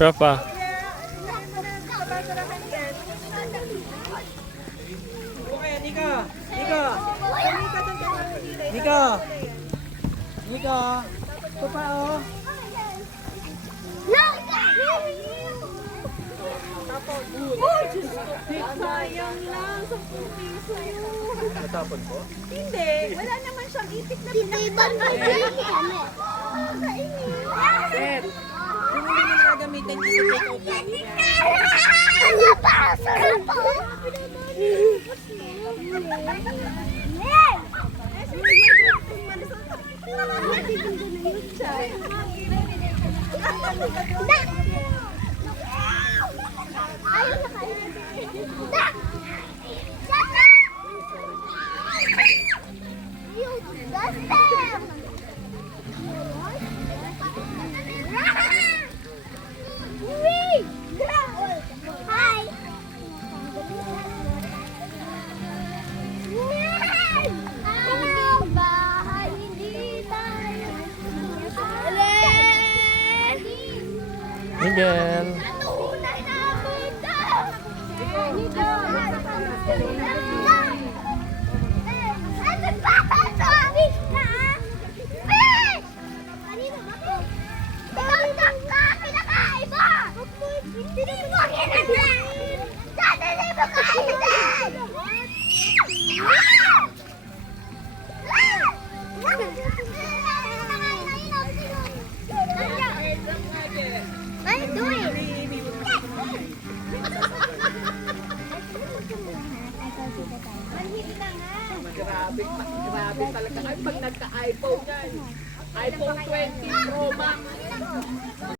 Tropa. Okay, Nika. Nika. Nika. Nika. Ito pa, oh. Oh, Diyos ko. Sayang lang. 10 piso yun. Natapon ko? Hindi. Wala naman siyang itik na Titiban mo dyan kami. Sir, kung hindi mo nagagamitin, dito take out namin yan. Ano pa? Sarap po. Hi. Ang bahay hindi tayo. Miguel. Tunay na kita. Ano ba ito? Kanina ba ito? Ikaw ka! Pinakaiba! Hindi mo kinakain! Sana hindi mo kainin! What are you doing? Grabe talaga. Ay, pag nagka-iPhone yan. iPhone 20 Pro Max.